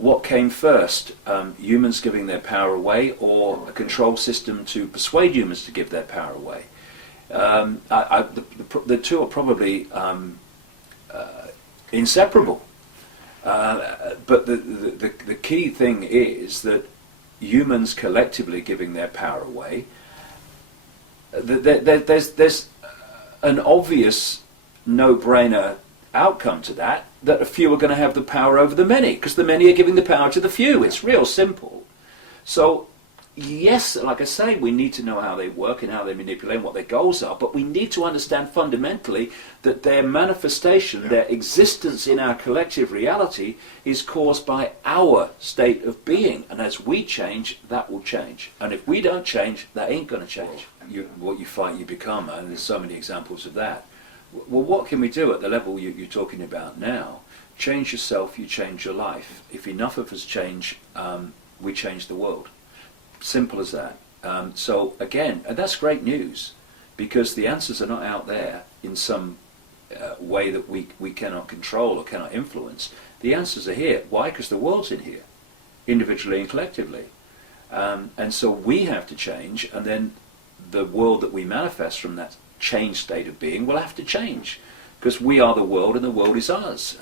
what came first? Humans giving their power away, or a control system to persuade humans to give their power away? The two are probably inseparable. But the key thing is that humans collectively giving their power away, there's an obvious no-brainer outcome to that, that a few are going to have the power over the many, because the many are giving the power to the few. It's real simple. So yes, like I say, we need to know how they work and how they manipulate and what their goals are, but we need to understand fundamentally that their manifestation, their existence in our collective reality is caused by our state of being, and as we change, that will change. And if we don't change, that ain't going to change. What you fight, you become, and there's so many examples of that. Well, what can we do at the level you're talking about now? Change yourself, you change your life. If enough of us change, we change the world. Simple as that. So again, and that's great news, because the answers are not out there in some way that we cannot control or cannot influence. The answers are here. Why? Because the world's in here, individually and collectively. And so we have to change, and then the world that we manifest from that changed state of being will have to change, because we are the world and the world is us.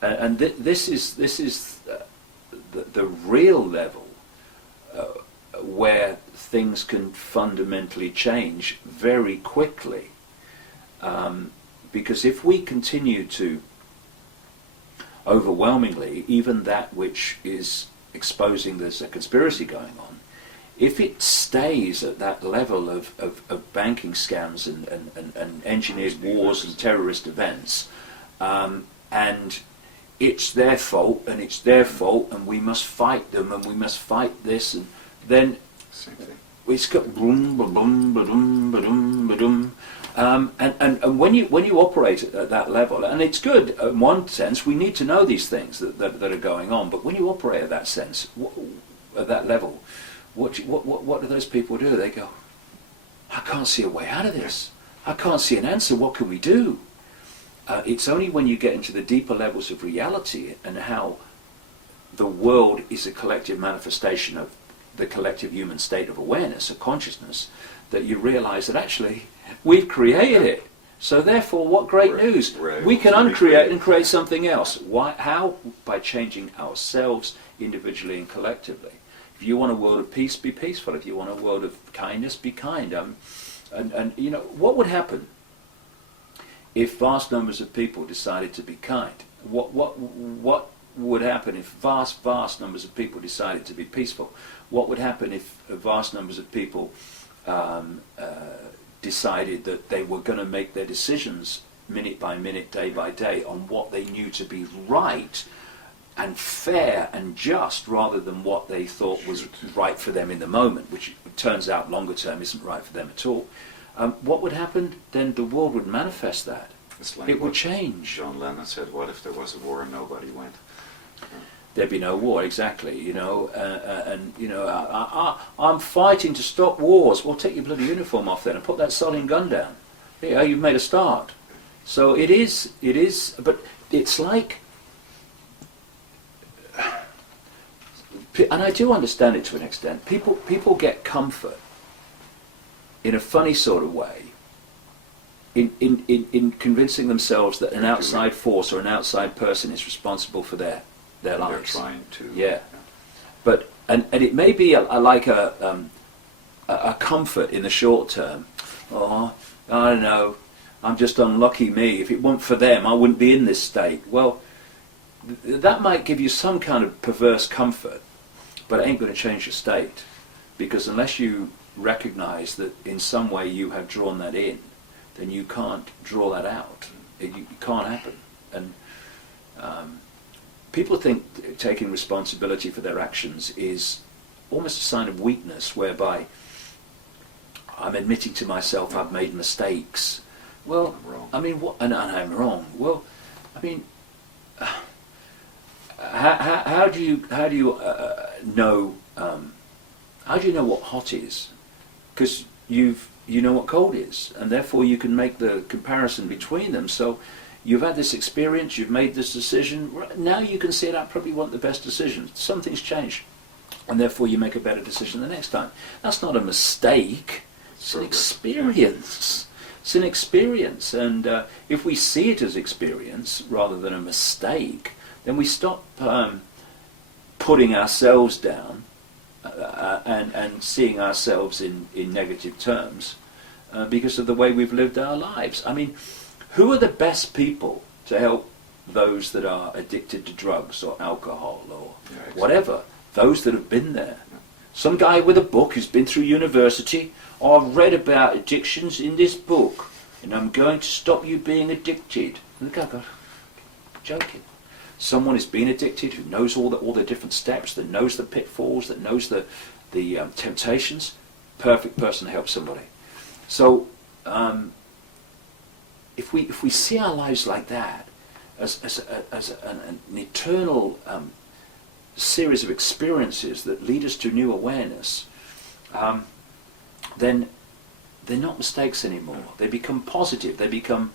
This is the real level where things can fundamentally change very quickly, because if we continue to overwhelmingly, even that which is exposing there's a conspiracy going on, if it stays at that level of banking scams and engineered wars and terrorist events, and it's their fault and it's their fault and we must fight them and we must fight this, and then it's got boom, ba-dum, ba-dum, ba-dum, ba-dum. And when you operate at that level, and it's good in one sense, we need to know these things that are going on, but when you operate at that sense, at that level, what do those people do? They go, I can't see a way out of this. I can't see an answer. What can we do? It's only when you get into the deeper levels of reality and how the world is a collective manifestation of the collective human state of awareness, of consciousness, that you realize that actually we've created it. So therefore, what great news. We can uncreate and create something else. Why? How? By changing ourselves individually and collectively. If you want a world of peace, be peaceful. If you want a world of kindness, be kind. And you know, what would happen if vast numbers of people decided to be kind? What would happen if vast numbers of people decided to be peaceful? What would happen if vast numbers of people decided that they were going to make their decisions minute by minute, day by day, on what they knew to be right and fair and just, rather than what they thought was right for them in the moment, which it turns out longer term isn't right for them at all? What would happen? Then the world would manifest that. Like it would change. John Lennon said, what if there was a war and nobody went? There'd be no war, exactly, you know, and you know, I'm fighting to stop wars. Well, take your bloody uniform off then and put that sodding gun down. Yeah, you've made a start. So it is, but it's like, and I do understand it to an extent, people get comfort in a funny sort of way in convincing themselves that an outside force or an outside person is responsible for their lives. They're trying to. Yeah. But and it may be like a comfort in the short term. Oh, I don't know, I'm just unlucky me. If it weren't for them, I wouldn't be in this state. Well, that might give you some kind of perverse comfort, but it ain't going to change your state, because unless you recognize that in some way you have drawn that in, then you can't draw that out. It can't happen. And people think taking responsibility for their actions is almost a sign of weakness, whereby I'm admitting to myself I've made mistakes. Well, I mean, what? And I'm wrong. Well, I mean, how do you know? How do you know what hot is? Because you know what cold is, and therefore you can make the comparison between them. So you've had this experience, you've made this decision, now you can see it, I probably want the best decision. Something's changed, and therefore you make a better decision the next time. That's not a mistake, it's an experience. It's an experience, and if we see it as experience rather than a mistake, then we stop putting ourselves down and seeing ourselves in negative terms because of the way we've lived our lives. I mean, who are the best people to help those that are addicted to drugs or alcohol or whatever? Those that have been there. Some guy with a book who's been through university, I've read about addictions in this book, and I'm going to stop you being addicted. And the guy goes, joking. Someone who's been addicted, who knows all the different steps, that knows the pitfalls, that knows the temptations, perfect person to help somebody. So if we see our lives like that, as an eternal series of experiences that lead us to new awareness, then they're not mistakes anymore. They become positive. They become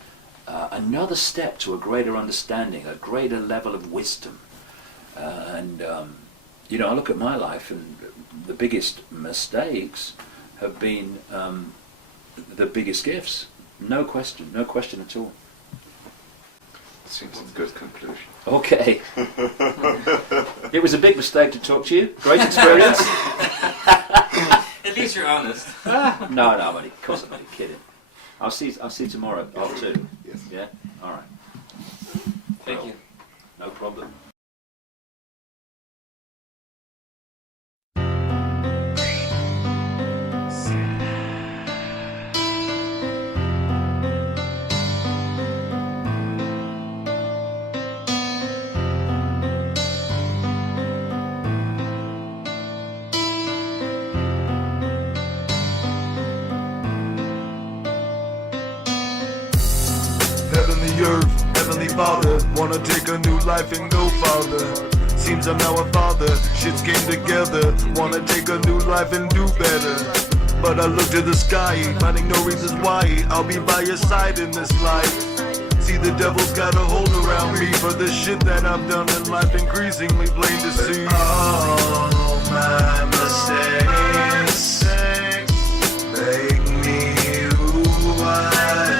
another step to a greater understanding, a greater level of wisdom. You know, I look at my life, and the biggest mistakes have been the biggest gifts. No question at all. Seems a good conclusion. Okay. It was a big mistake to talk to you. Great experience. At least you're honest. No, I'm only kidding. I'll see you tomorrow after 2. Yes. Yeah? All right. Thank you. No problem. Heavenly earth, heavenly father, wanna take a new life and go farther. Seems I'm now a father, shits came together, wanna take a new life and do better. But I look to the sky, finding no reasons why I'll be by your side in this life. See, the devil's got a hold around me for the shit that I've done in life, increasingly plain to see. All my mistakes make me who I am.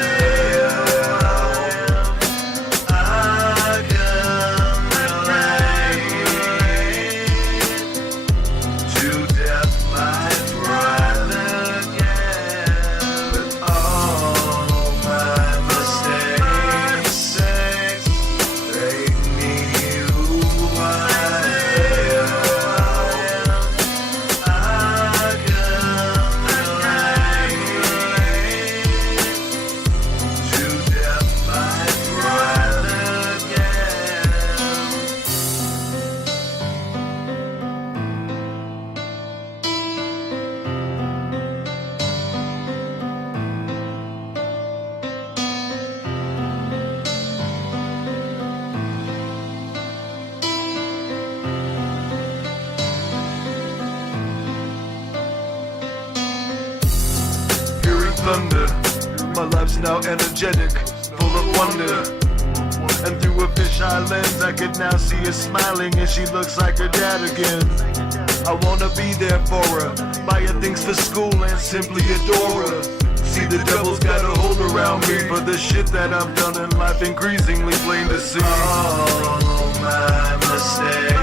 Thunder, my life's now energetic, full of wonder. And through a fisheye lens, I can now see her smiling, and she looks like her dad again. I wanna be there for her, buy her things for school and simply adore her. See, the devil's got a hold around me for the shit that I've done in life, increasingly plain to see. All my mistakes